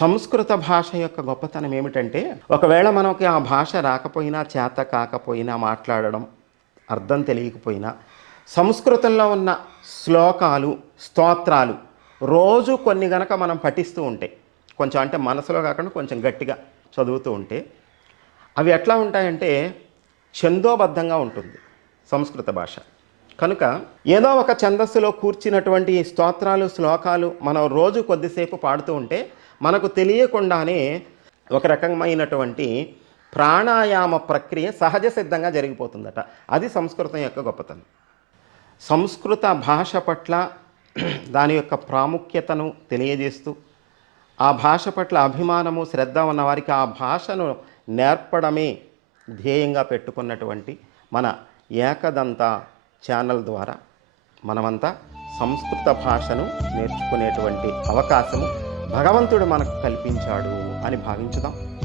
సంస్కృత భాష యొక్క గొప్పతనం ఏమిటంటే, ఒకవేళ మనకి ఆ భాష రాకపోయినా, చేత కాకపోయినా, మాట్లాడడం అర్థం తెలియకపోయినా, సంస్కృతంలో ఉన్న శ్లోకాలు, స్తోత్రాలు రోజు కొన్ని గనక మనం పఠిస్తూ ఉంటే, కొంచెం అంటే మనసులో కాకుండా కొంచెం గట్టిగా చదువుతూ ఉంటే, అవి ఎట్లా ఉంటాయంటే ఛందోబద్ధంగా ఉంటుంది సంస్కృత భాష. కనుక ఏదో ఒక ఛందస్సులో కూర్చినటువంటి స్తోత్రాలు, శ్లోకాలు మనం రోజు కొద్దిసేపు పాడుతూ ఉంటే మనకు తెలియకుండానే ఒక రకమైనటువంటి ప్రాణాయామ ప్రక్రియ సహజ సిద్ధంగా జరిగిపోతుందట. అది సంస్కృతం యొక్క గొప్పతనం. సంస్కృత భాష పట్ల దాని యొక్క ప్రాముఖ్యతను తెలియజేస్తూ, ఆ భాష పట్ల అభిమానము, శ్రద్ధ ఉన్న వారికి ఆ భాషను నేర్పడమే ధ్యేయంగా పెట్టుకున్నటువంటి మన ఏకదంత ఛానల్ ద్వారా మనమంతా సంస్కృత భాషను నేర్చుకునేటువంటి అవకాశము భగవంతుడు మనకు కల్పించాడు అని భావించుదాం.